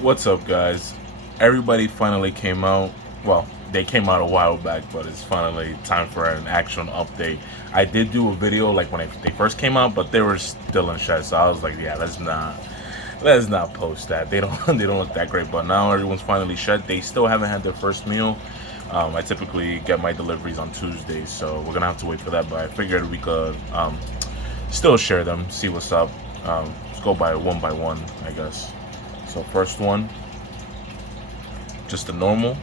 What's up, guys? Everybody finally came out. Well, they came out a while back, but it's finally time for an actual update. I did do a video like when they first came out, but they were still in shed, so I was like, yeah, let's not post that. They don't they don't look that great. But now everyone's finally shed. They still haven't had their first meal. I typically get my deliveries on Tuesdays, so we're gonna have to wait for that. But I figured we could still share them, see what's up. Let's go by one, I guess. So first one, just the normal.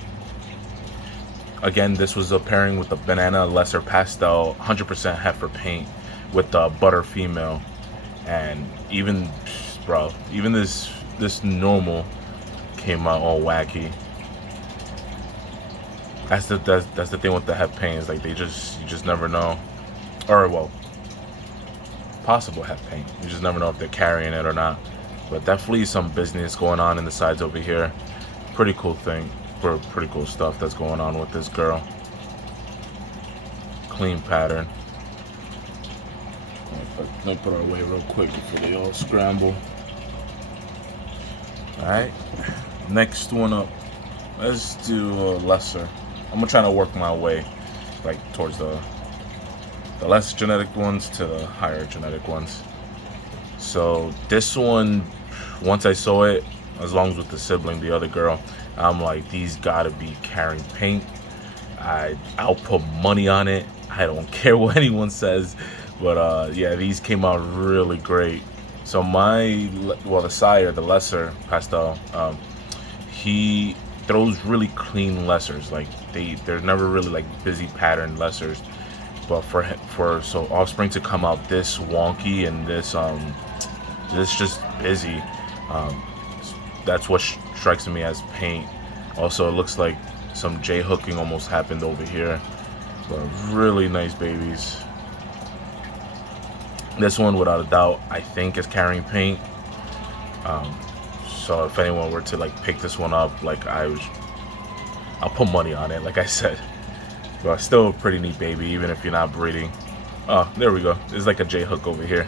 Again, this was a pairing with the banana lesser pastel 100% heifer paint with the butter female, and even, bro, even this normal came out all wacky. That's the thing with the het paint, is like you just never know, or well, possible het paint. You just never know if they're carrying it or not. But definitely some business going on in the sides over here. Pretty cool thing, pretty cool stuff that's going on with this girl. Clean pattern. Let me put her away real quick before they all scramble. Alright, next one up. Let's do a lesser. I'm gonna try to work my way like towards the less genetic ones to the higher genetic ones. So this one, once I saw it, as long as with the sibling, the other girl, I'm like, these gotta be carrying paint. I'll put money on it. I don't care what anyone says. But yeah, these came out really great. So the sire, the lesser pastel, he throws really clean lessers. Like they're never really like busy pattern lessers. But for offspring to come out this wonky and this just busy, that's what strikes me as paint. Also, it looks like some J hooking almost happened over here, but really nice babies. This one, without a doubt, I think is carrying paint. So if anyone were to like pick this one up, like I'll put money on it, like I said. But still a pretty neat baby, even if you're not breeding. Oh, there we go. There's like a J hook over here.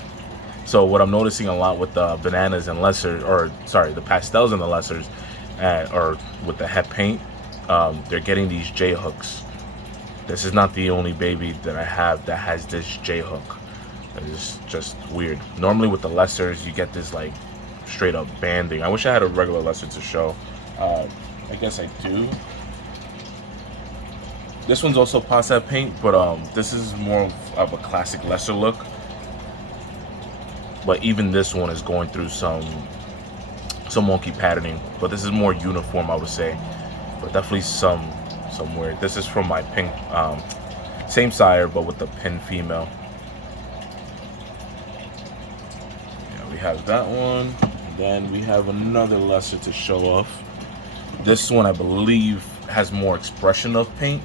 So what I'm noticing a lot with the bananas and lessers, or sorry, the pastels and the lessers, or with the het paint, they're getting these J hooks. This is not the only baby that I have that has this J hook. It's just weird. Normally with the lessers, you get this like straight up banding. I wish I had a regular lesser to show. I guess I do. This one's also Pastel paint, but this is more of a classic lesser look. But even this one is going through some wonky patterning. But this is more uniform, I would say. But definitely some weird. This is from my pink, same sire, but with the pin female. Yeah, we have that one. And then we have another lesser to show off. This one, I believe, has more expression of paint.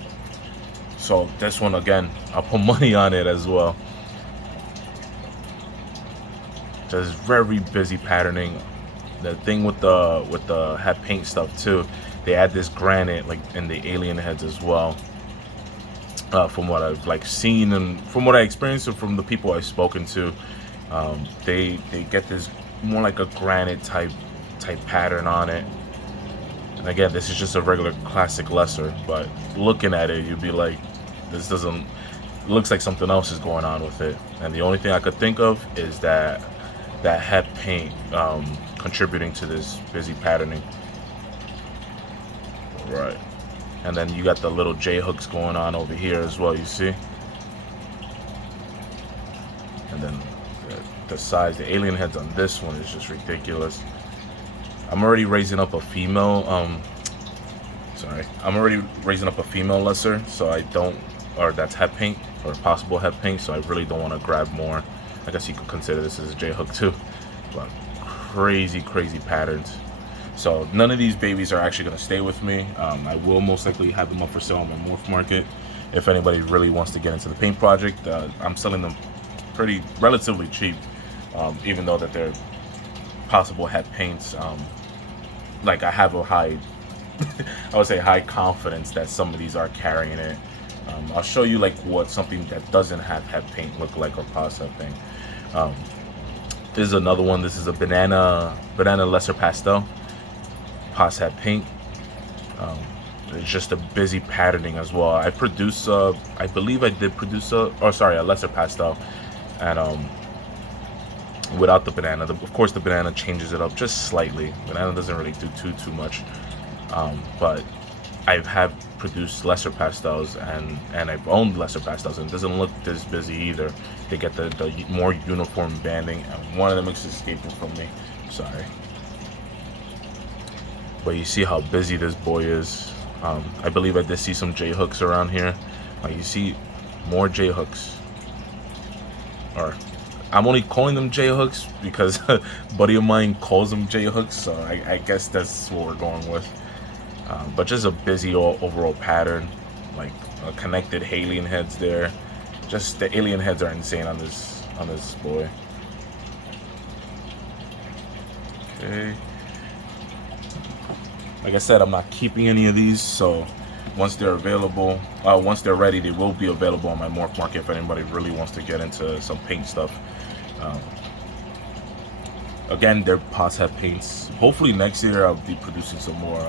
So this one, again, I'll put money on it as well. Just very busy patterning. The thing with the het paint stuff too, they add this granite like in the alien heads as well. From what I've like seen and from what I experienced and from the people I've spoken to, they get this more like a granite type pattern on it. And again, this is just a regular classic lesser, but looking at it, you'd be like, this doesn't, it looks like something else is going on with it. And the only thing I could think of is that het paint contributing to this busy patterning. Right. And then you got the little J hooks going on over here as well, you see? And then the size, the alien heads on this one is just ridiculous. I'm already raising up a female, I'm already raising up a female lesser, so I don't, or that's het paint, or possible het paint, so I really don't want to grab more. I guess you could consider this as a J hook too, but crazy patterns. So none of these babies are actually going to stay with me. I will most likely have them up for sale on my morph market. If anybody really wants to get into the paint project, I'm selling them relatively cheap, even though that they're possible het paints. Like I have a high, I would say high confidence that some of these are carrying it. I'll show you like what something that doesn't have het paint look like, or pastel paint. This is another one. This is a banana lesser pastel. Pastel paint. It's just a busy patterning as well. I produce, I believe I did produce a lesser pastel, and without the banana. Of course, the banana changes it up just slightly. Banana doesn't really do too much, but I have produced lesser pastels, and I've owned lesser pastels, and it doesn't look this busy either. They get the more uniform banding, and one of them is escaping from me. Sorry. But you see how busy this boy is. I believe I did see some J hooks around here. You see more J hooks. Or I'm only calling them J hooks because a buddy of mine calls them J hooks, so I guess that's what we're going with. But just a busy overall pattern, like connected alien heads there. Just the alien heads are insane on this boy. Okay. Like I said, I'm not keeping any of these, so once they're available, once they're ready, they will be available on my morph market if anybody really wants to get into some paint stuff. Again, they're Pastel paints. Hopefully next year I'll be producing some more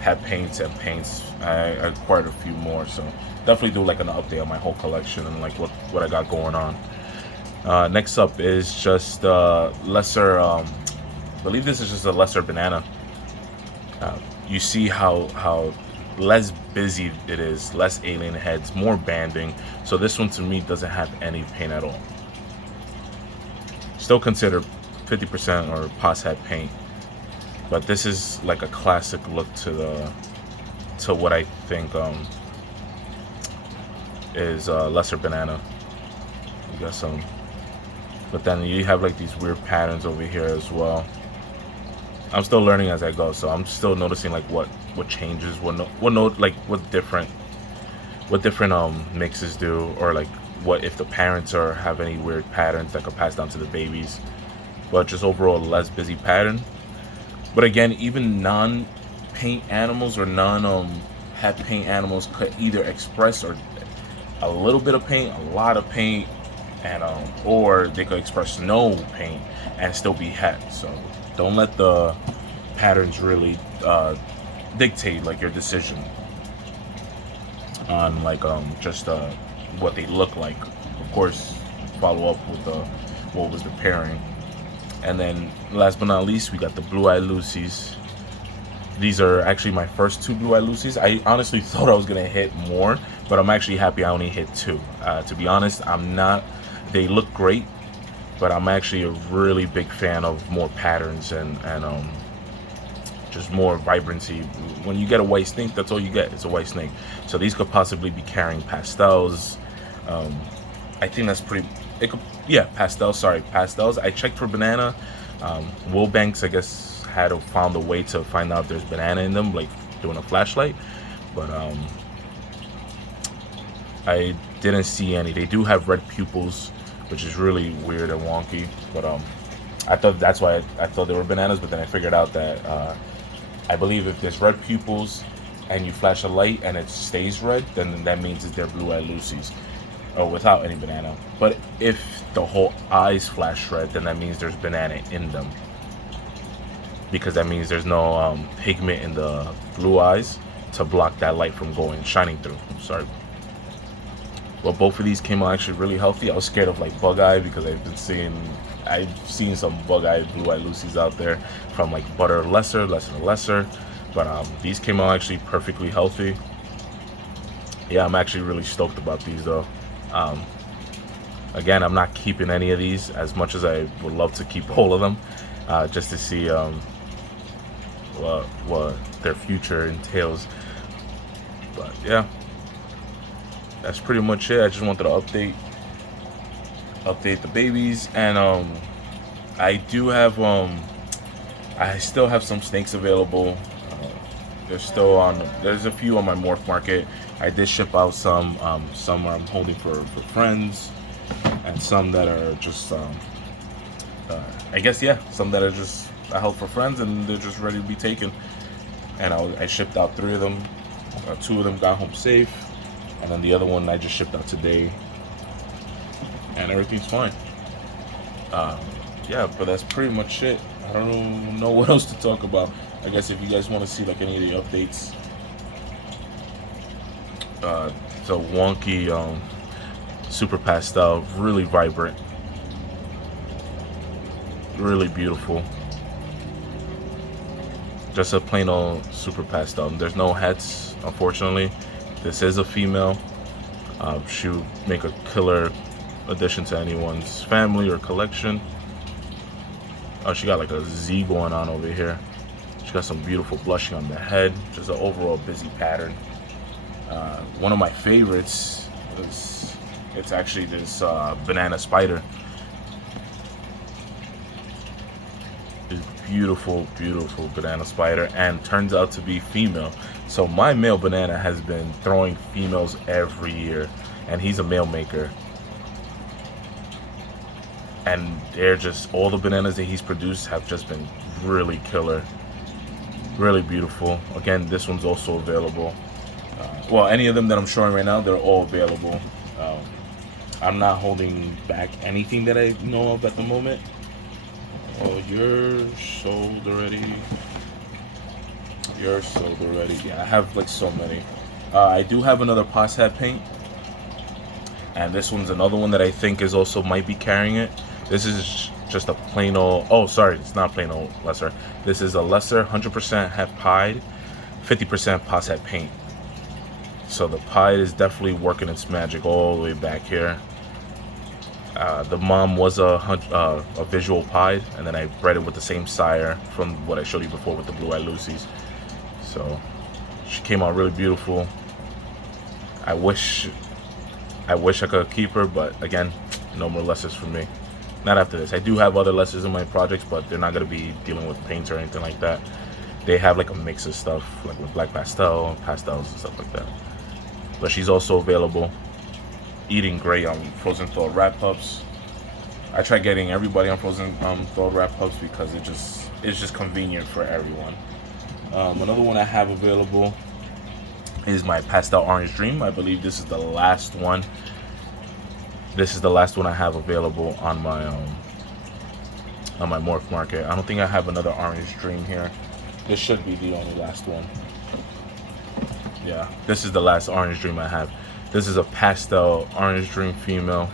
Het Paints and paints. I acquired a few more, so definitely do like an update on my whole collection and like what I got going on. Next up is just lesser. I believe this is just a lesser banana. You see how less busy it is, less alien heads, more banding. So this one to me doesn't have any paint at all. Still considered 50% or Pastel paint, but this is like a classic look to what I think is lesser banana. You got some, but then you have like these weird patterns over here as well. I'm still learning as I go, so I'm still noticing like what changes, what different mixes do, or like what if the parents have any weird patterns that could pass down to the babies. But just overall less busy pattern. But again, even non-paint animals or non-Het paint animals could either express or a little bit of paint, a lot of paint, and or they could express no paint and still be Het. So don't let the patterns really dictate like your decision on like just what they look like. Of course, follow up with what was the pairing. And then last but not least, we got the blue-eyed Lucy's. These are actually my first two blue-eyed Lucy's. I honestly thought I was gonna hit more, but I'm actually happy I only hit two. To be honest, they look great, but I'm actually a really big fan of more patterns and just more vibrancy. When you get a white snake, that's all you get. It's a white snake. So these could possibly be carrying pastels. I think that's pretty. Pastels. Sorry, pastels. I checked for banana. Wilbanks, I guess, had found a way to find out there's banana in them, like doing a flashlight. But I didn't see any. They do have red pupils, which is really weird and wonky. But I thought that's why I thought they were bananas. But then I figured out that I believe if there's red pupils and you flash a light and it stays red, then that means they're blue-eyed Lucy's. Or without any banana. But if the whole eyes flash red, then that means there's banana in them, because that means there's no pigment in the blue eyes to block that light from shining through. Sorry. Well, both of these came out actually really healthy. I was scared of like bug eye because I've seen some bug eye blue-eyed Lucy's out there from like butter lesser. But these came out actually perfectly healthy. Yeah, I'm actually really stoked about these though. Again, I'm not keeping any of these, as much as I would love to keep all of them, just to see what their future entails. But yeah, that's pretty much it. I just wanted to update the babies, and I do have I still have some snakes available. There's a few on my morph market. I did ship out some I'm holding for friends, and some that are just some that are just I held for friends and they're just ready to be taken. And I shipped out 3 of them. 2 of them got home safe, and then the other one I just shipped out today, and everything's fine. But that's pretty much it. I don't know what else to talk about. I guess if you guys want to see like any of the updates, the Wonky Super Pastel, really vibrant, really beautiful. Just a plain old Super Pastel. There's no hets, unfortunately. This is a female. She would make a killer addition to anyone's family or collection. Oh, she got like a Z going on over here. She got some beautiful blushing on the head. Just an overall busy pattern. One of my favorites is, it's actually this banana spider. This beautiful, beautiful banana spider, and turns out to be female. So my male banana has been throwing females every year, and he's a male maker. And they're just, all the bananas that he's produced have just been really killer, really beautiful. Again, this one's also available. Well, any of them that I'm showing right now, they're all available. I'm not holding back anything that I know of at the moment. Oh, you're sold already. You're sold already. Yeah, I have like so many. I do have another Pastel paint, and this one's another one that I think is also might be carrying it. This is just a plain old, oh sorry, it's not plain old lesser. This is a lesser 100% het pied, 50% Pastel paint. So the pied is definitely working its magic all the way back here. The mom was a visual pied, and then I bred it with the same sire from what I showed you before with the blue-eyed Lucy's. So she came out really beautiful. I wish I could keep her, but again, no more lessers for me. Not after this. I do have other lessers in my projects, but they're not going to be dealing with paints or anything like that. They have like a mix of stuff, like with black pastel, pastels, and stuff like that. But she's also available. Eating great on frozen thawed wrap pups. I try getting everybody on frozen thawed wrap pups because it's just convenient for everyone. Another one I have available is my Pastel Orange Dream. I believe this is the last one. This is the last one I have available on my Morph Market. I don't think I have another Orange Dream here. This should be the only last one. Yeah, this is the last Orange Dream I have. This is a Pastel Orange Dream female.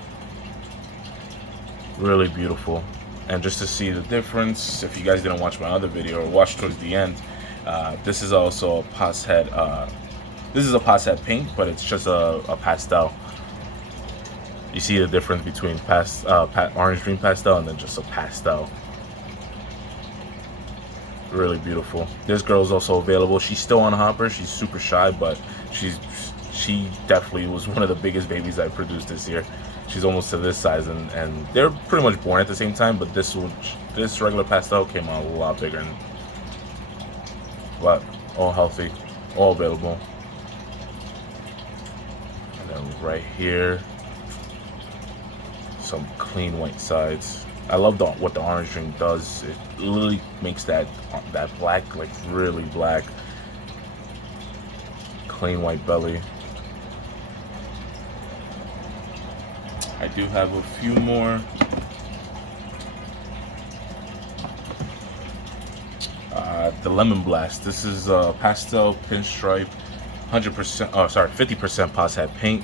Really beautiful. And just to see the difference, if you guys didn't watch my other video or watch towards the end, this is also a Pastel. This is a Pastel paint, but it's just a pastel. You see the difference between Orange Dream Pastel and then just a pastel. Really beautiful. This girl is also available. She's still on hopper. She's super shy, but she definitely was one of the biggest babies I produced this year. She's almost to this size, and they're pretty much born at the same time, but this regular pastel came out a lot bigger, but all healthy, all available. And then right here, some clean white sides. I love what the Orange Dream does. It literally makes that black like really black. Clean white belly. I do have a few more. The Lemon Blast. This is pastel pinstripe, 100%. Oh, sorry, 50% Pastel paint.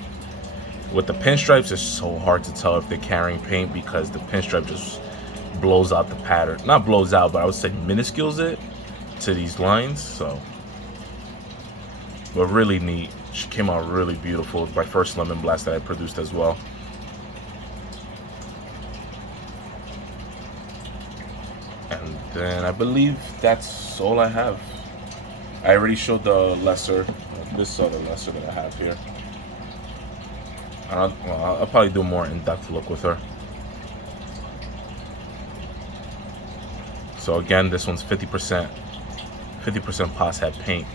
With the pinstripes, it's so hard to tell if they're carrying paint because the pinstripe just blows out the pattern. Not blows out, but I would say minuscules it to these lines. So, but really neat. She came out really beautiful. My first Lemon Blast that I produced as well. And then I believe that's all I have. I already showed the lesser, this other lesser that I have here. I'll probably do a more in-depth look with her. So again, this one's 50% Pastel paint.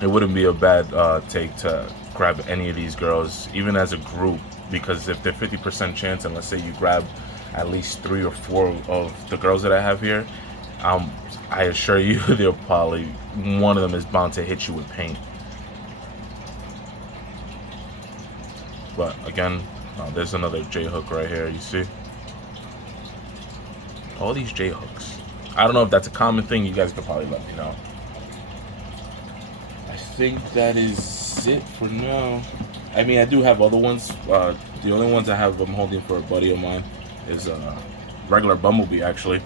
It wouldn't be a bad take to grab any of these girls, even as a group, because if they're 50% chance, and let's say you grab at least 3 or 4 of the girls that I have here, I assure you, they'll probably, one of them is bound to hit you with paint. But again, there's another J hook right here, you see? All these J hooks. I don't know if that's a common thing. You guys could probably let me know. I think that is it for now. I mean, I do have other ones. The only ones I have I'm holding for a buddy of mine is regular Bumblebee, actually.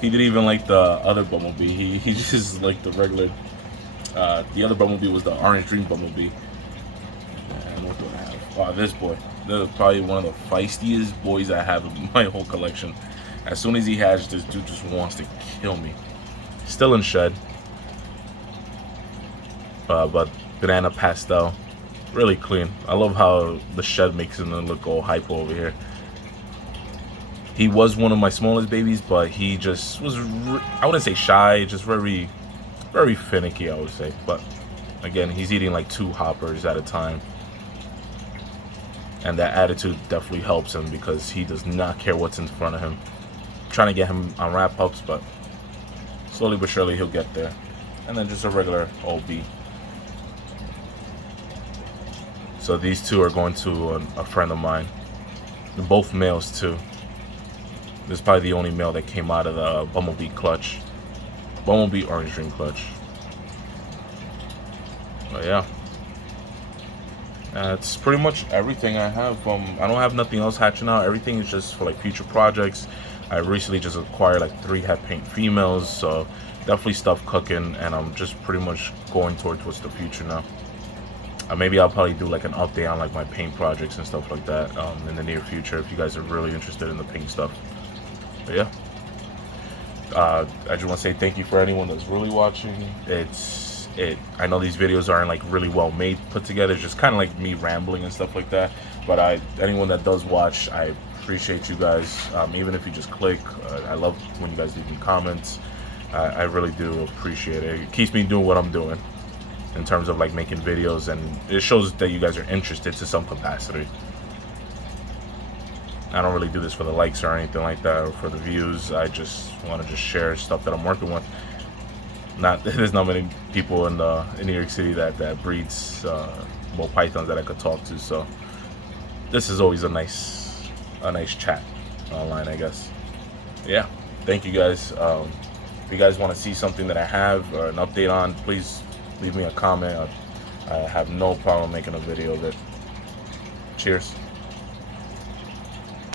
He didn't even like the other Bumblebee. He just liked the regular. The other Bumblebee was the orange dream Bumblebee. And what do I have? Oh, this boy. This is probably one of the feistiest boys I have in my whole collection. As soon as he hatched, this dude just wants to kill me. Still in shed. But banana pastel. Really clean. I love how the shed makes him look all hypo over here. He was one of my smallest babies, but he just was, I wouldn't say shy, just very, very finicky, I would say. But again, he's eating like 2 hoppers at a time. And that attitude definitely helps him because he does not care what's in front of him. I'm trying to get him on wrap-ups, but slowly but surely he'll get there. And then just a regular OB. So these 2 are going to a friend of mine. They're both males too. This is probably the only male that came out of the Bumblebee clutch. Bumblebee Orange Dream clutch. But yeah. That's pretty much everything I have. I don't have nothing else hatching out. Everything is just for like future projects. I recently just acquired like 3 Het Paint females. So definitely stuff cooking. And I'm just pretty much going towards the future now. Maybe I'll probably do like an update on like my paint projects and stuff like that in the near future if you guys are really interested in the paint stuff. But yeah, I just want to say thank you for anyone that's really watching. I know these videos aren't like really well made, put together. It's just kind of like me rambling and stuff like that. But anyone that does watch, I appreciate you guys. Even if you just click, I love when you guys leave me comments. I really do appreciate it. It keeps me doing what I'm doing in terms of like making videos, and it shows that you guys are interested to some capacity. I don't really do this for the likes or anything like that, or for the views. I just want to just share stuff that I'm working with. There's not many people in New York City that breeds more pythons that I could talk to, so this is always a nice chat online, I guess. Yeah, thank you guys. If you guys want to see something that I have or an update on, please leave me a comment. I have no problem making a video of it. Cheers.